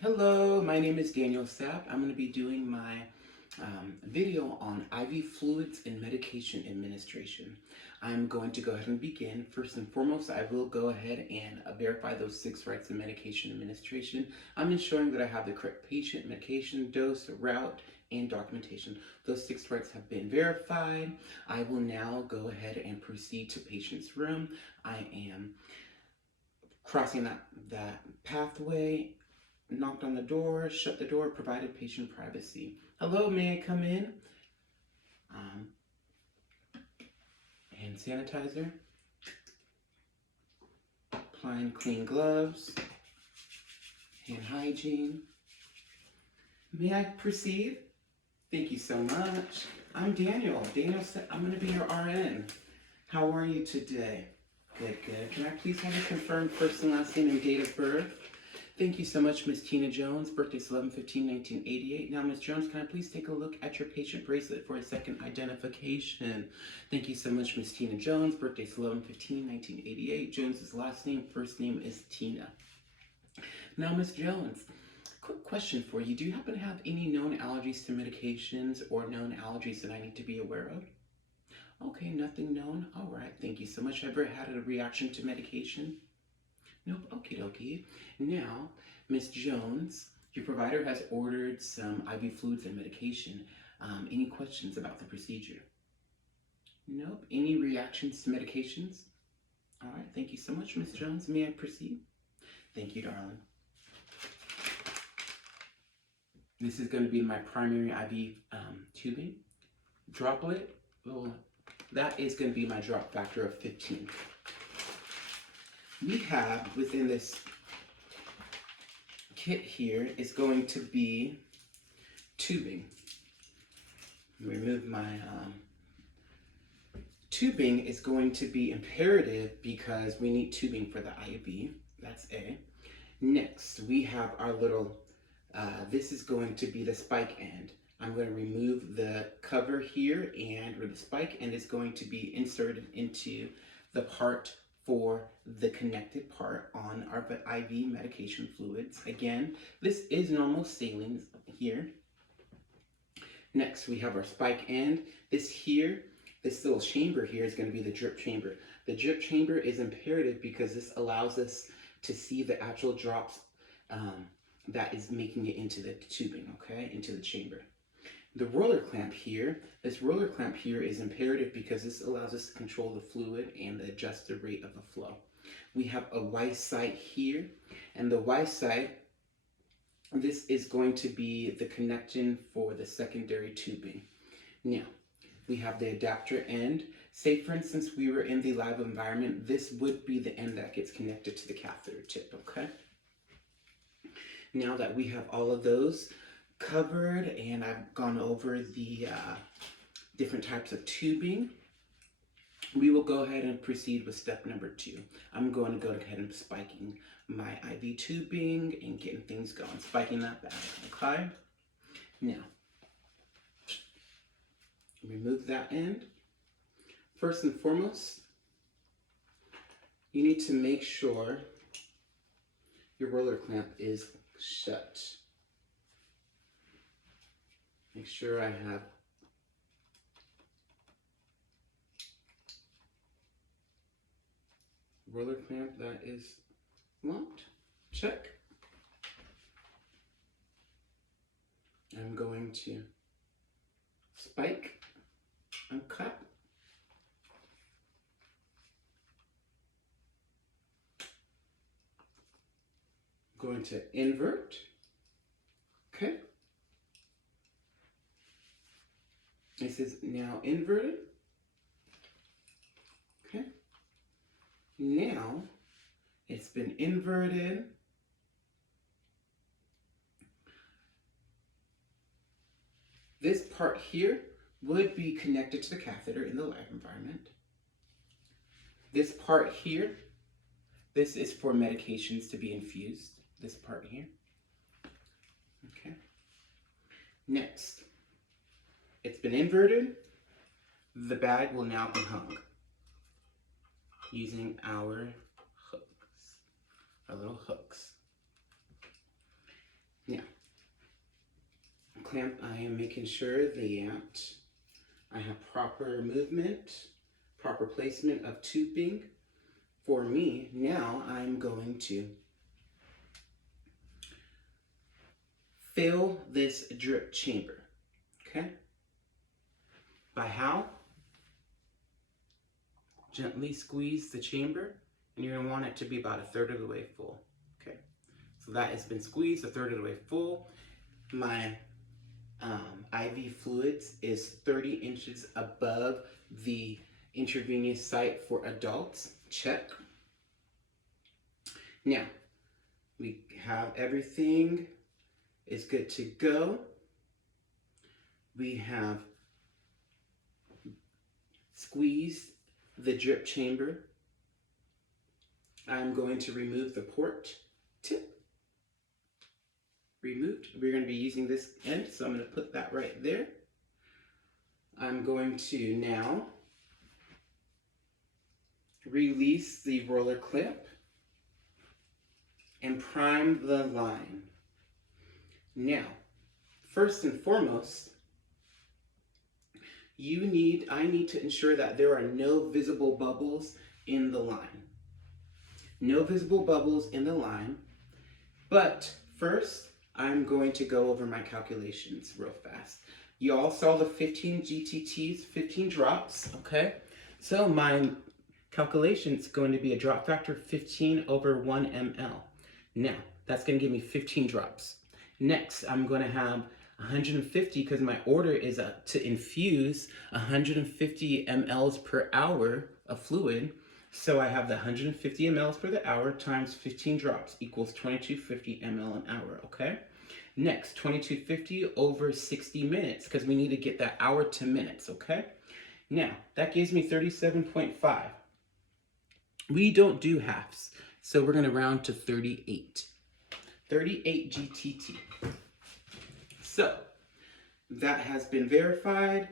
Hello, my name is Daniel Sapp. I'm going to be doing my video on IV fluids and medication administration. I'm going to go ahead and begin. First and foremost, I will go ahead and verify those 6 rights of medication administration. I'm ensuring that I have the correct patient, medication, dose, route, and documentation. Those 6 rights have been verified. I will now go ahead and proceed to patient's room. I am crossing that pathway, knocked on the door, shut the door, provided patient privacy. Hello, may I come in? Um, Hand sanitizer, applying clean gloves, hand hygiene. May I proceed? Thank you so much. I'm Daniel. I'm going to be your RN. How are you today? Good, good. Can I please have a confirmed first and last name and date of birth? Thank you so much, Miss Tina Jones. Birthday's 11/15/1988. Now, Miss Jones, can I please take a look at your patient bracelet for a second identification? Thank you so much, Miss Tina Jones. Birthday's 11/15/1988. Jones's last name, first name is Tina. Now, Miss Jones, quick question for you. Do you happen to have any known allergies to medications or known allergies that I need to be aware of? Okay, nothing known. All right, thank you so much. Ever had a reaction to medication? Nope, okie dokie. Now, Miss Jones, your provider has ordered some IV fluids and medication. Any questions about the procedure? Nope. Any reactions to medications? All right, thank you so much, Miss Jones. May I proceed? Thank you, darling. This is going to be my primary IV tubing. Droplet, well, that is going to be my drop factor of 15. We have within this kit here is going to be tubing. Remove my tubing is going to be imperative because we need tubing for the IV. That's A. Next, we have our little, this is going to be the spike end. I'm going to remove the cover here, and where the spike end is going to be inserted into the part for the connected part on our IV medication fluids. Again, this is normal saline here. Next, we have our spike end. This little chamber here is going to be the drip chamber. The drip chamber is imperative because this allows us to see the actual drops that is making it into the tubing, okay, into the chamber. The roller clamp here, this roller clamp here is imperative because this allows us to control the fluid and adjust the rate of the flow. We have a Weiss site here, and the Weiss site, this is going to be the connection for the secondary tubing. Now, we have the adapter end. Say, for instance, we were in the lab environment, this would be the end that gets connected to the catheter tip, okay? Now that we have all of those covered and I've gone over the different types of tubing, we will go ahead and proceed with step number 2. I'm going to go ahead and spiking my IV tubing and getting things going, spiking that back, okay? Now, remove that end. First and foremost, you need to make sure your roller clamp is shut. Make sure I have roller clamp that is locked. Check. I'm going to spike and cut. Going to invert. Okay. This is now inverted. Okay. Now it's been inverted. This part here would be connected to the catheter in the lab environment. This part here, this is for medications to be infused. This part here. Okay. Next, it's been inverted. The bag will now be hung using our hooks, our little hooks. clamp, I am making sure that I have proper movement, proper placement of tubing. For me, now I'm going to fill this drip chamber, okay? By how? Gently squeeze the chamber, and you're gonna want it to be about 1/3 of the way full, okay? So that has been squeezed 1/3 of the way full. My IV fluids is 30 inches above the intravenous site for adults, check. Now, we have everything is good to go. We have squeezed the drip chamber. I'm going to remove the port tip. Removed. We're going to be using this end, so I'm going to put that right there. I'm going to now release the roller clip and prime the line. Now, first and foremost, I need to ensure that there are no visible bubbles in the line. No visible bubbles in the line, but first, I'm going to go over my calculations real fast. You all saw the 15 GTTs, 15 drops, okay? So my calculation is going to be a drop factor of 15 over 1 ml. Now, that's going to give me 15 drops. Next, I'm going to have 150, because my order is to infuse 150 mLs per hour of fluid. So I have the 150 mLs per the hour times 15 drops equals 2250 ml an hour, okay? Next, 2250 over 60 minutes, because we need to get that hour to minutes, okay? Now, that gives me 37.5. We don't do halves, so we're gonna round to 38. 38 GTT. So, that has been verified.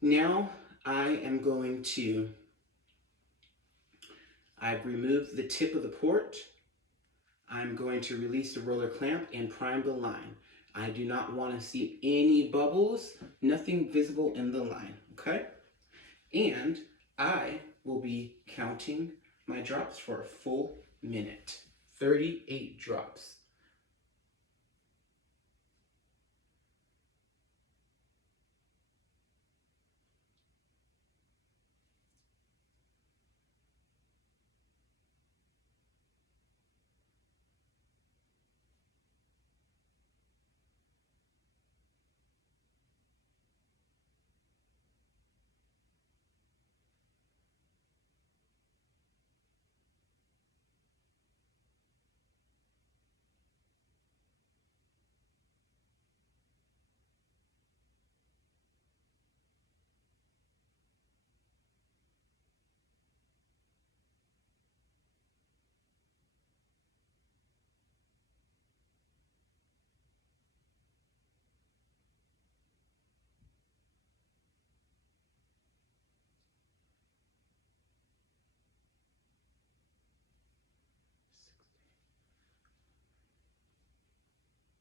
Now, I've removed the tip of the port. I'm going to release the roller clamp and prime the line. I do not want to see any bubbles, nothing visible in the line, okay? And I will be counting my drops for a full minute. 38 drops.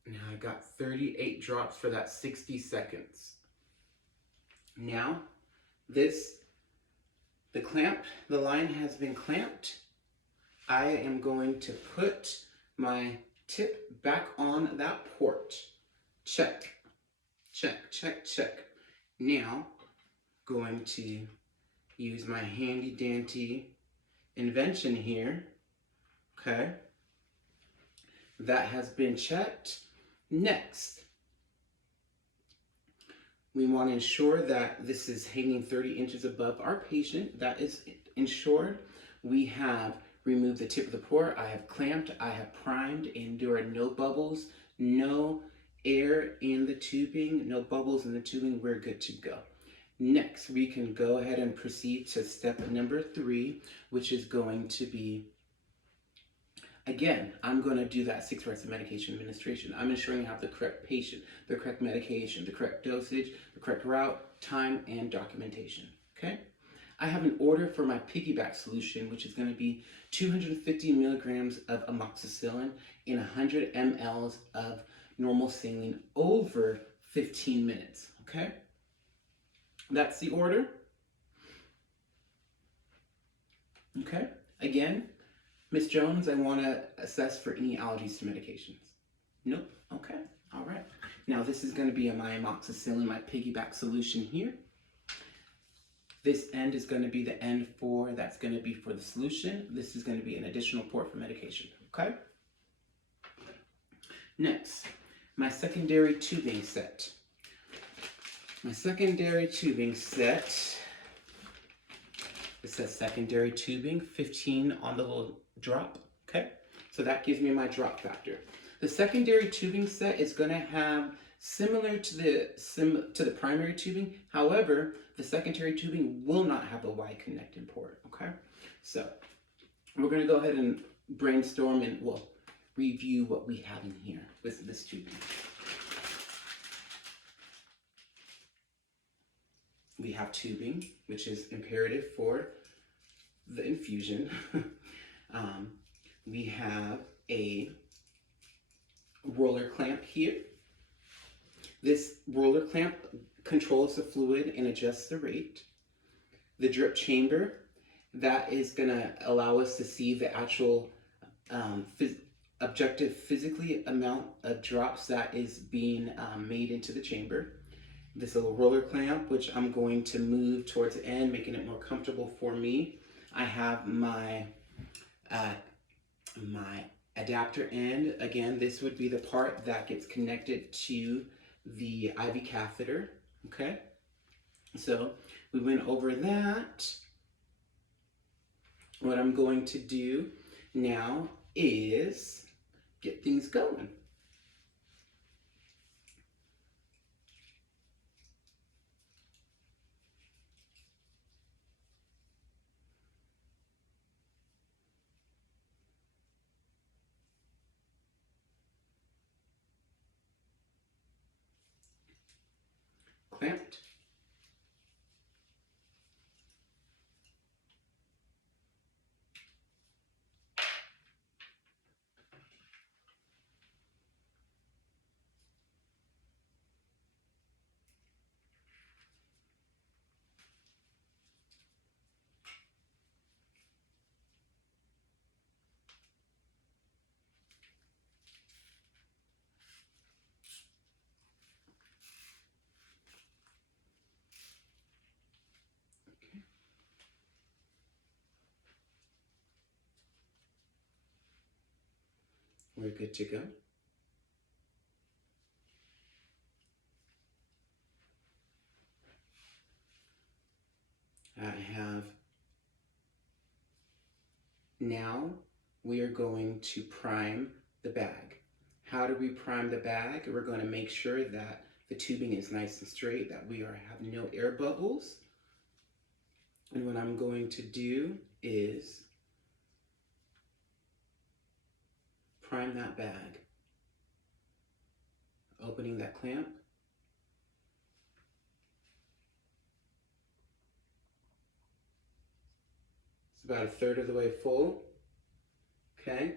Now I got 38 drops for that 60 seconds. Now, the line has been clamped. I am going to put my tip back on that port. Check, check, check, check. Now, going to use my handy dandy invention here, okay? That has been checked. Next, we want to ensure that this is hanging 30 inches above our patient. That is ensured. We have removed the tip of the port. I have clamped, I have primed, and there are no bubbles, no air in the tubing, no bubbles in the tubing. We're good to go. Next, we can go ahead and proceed to step number 3, which is going to be, again, I'm going to do that 6 rounds of medication administration. I'm ensuring I have the correct patient, the correct medication, the correct dosage, the correct route, time, and documentation, okay? I have an order for my piggyback solution, which is going to be 250 milligrams of amoxicillin in 100 mLs of normal saline over 15 minutes, okay? That's the order. Okay, again, Miss Jones, I want to assess for any allergies to medications. Nope, okay, all right. Now this is going to be my amoxicillin, my piggyback solution here. This end is going to be the end for, that's going to be for the solution. This is going to be an additional port for medication, okay? Next, my secondary tubing set. My secondary tubing set, it says secondary tubing, 15 on the little drop, okay? So that gives me my drop factor. The secondary tubing set is going to have similar to the primary tubing. However, the secondary tubing will not have a Y connecting port, okay? So we're going to go ahead and brainstorm and, well, review what we have in here with this tubing. We have tubing, which is imperative for the infusion. We have a roller clamp here. This roller clamp controls the fluid and adjusts the rate. The drip chamber, that is going to allow us to see the actual objective physically amount of drops that is being made into the chamber. This little roller clamp, which I'm going to move towards the end, making it more comfortable for me. I have my my adapter end. Again, this would be the part that gets connected to the IV catheter, okay? So we went over that. What I'm going to do now is get things going. Clamped. We're good to go. I have, now we are going to prime the bag. How do we prime the bag? We're going to make sure that the tubing is nice and straight, that we have no air bubbles. And what I'm going to do is prime that bag. Opening that clamp. It's about a third of the way full. Okay.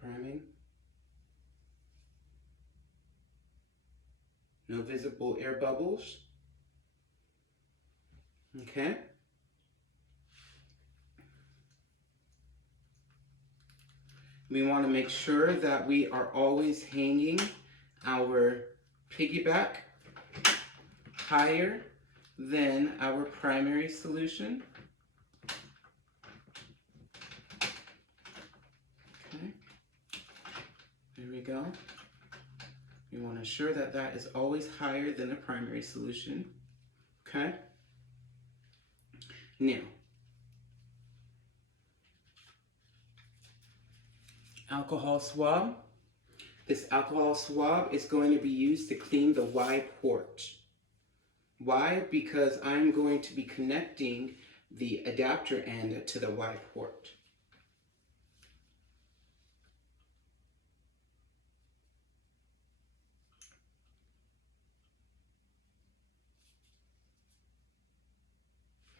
Priming. No visible air bubbles. Okay. We want to make sure that we are always hanging our piggyback higher than our primary solution. Okay. There we go. We want to ensure that that is always higher than the primary solution. Okay. Now, alcohol swab. This alcohol swab is going to be used to clean the Y port. Why? Because I'm going to be connecting the adapter end to the Y port.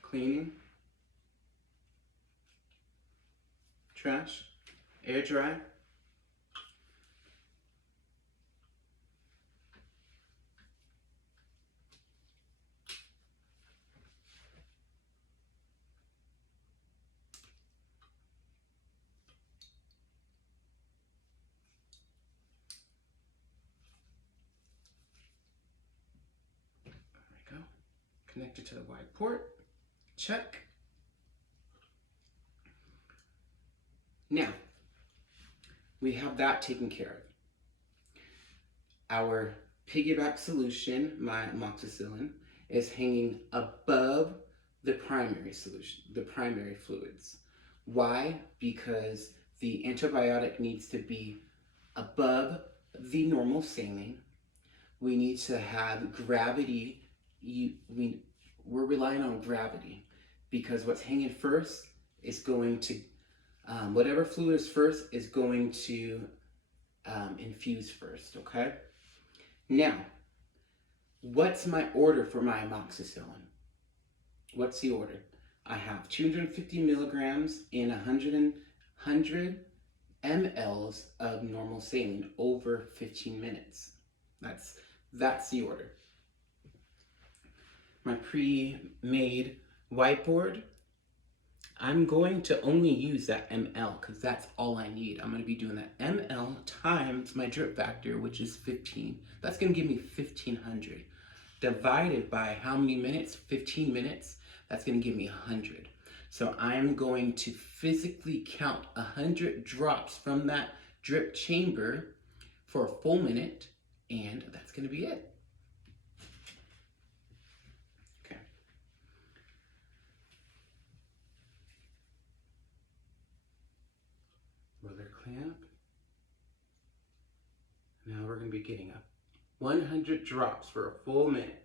Cleaning, trash, air dry. connected to the wide port. Check. Now, we have that taken care of. Our piggyback solution, my amoxicillin, is hanging above the primary solution, the primary fluids. Why? Because the antibiotic needs to be above the normal saline. We need to have gravity. We're relying on gravity because what's hanging first is going to, whatever fluid is first is going to infuse first, okay? Now, what's my order for my amoxicillin? What's the order? I have 250 milligrams in 100 mLs of normal saline over 15 minutes. That's the order. My pre-made whiteboard, I'm going to only use that ml because that's all I need. I'm going to be doing that ml times my drip factor, which is 15. That's going to give me 1500. Divided by how many minutes? 15 minutes. That's going to give me 100. So I'm going to physically count 100 drops from that drip chamber for a full minute, and that's going to be it. Okay. Roller clamp. Now we're going to be getting up 100 drops for a full minute.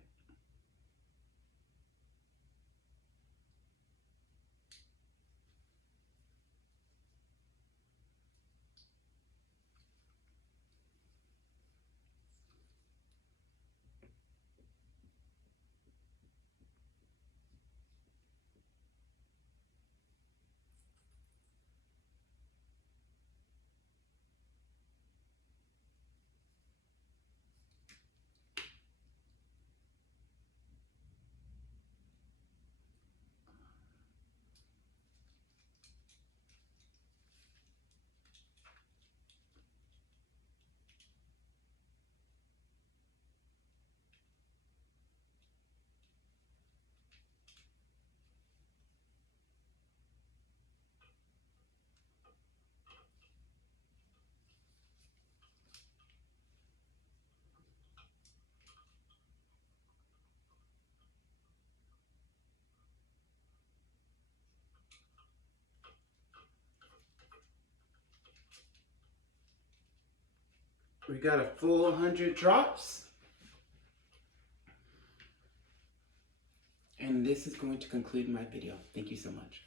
We got a full 100 drops. And this is going to conclude my video. Thank you so much.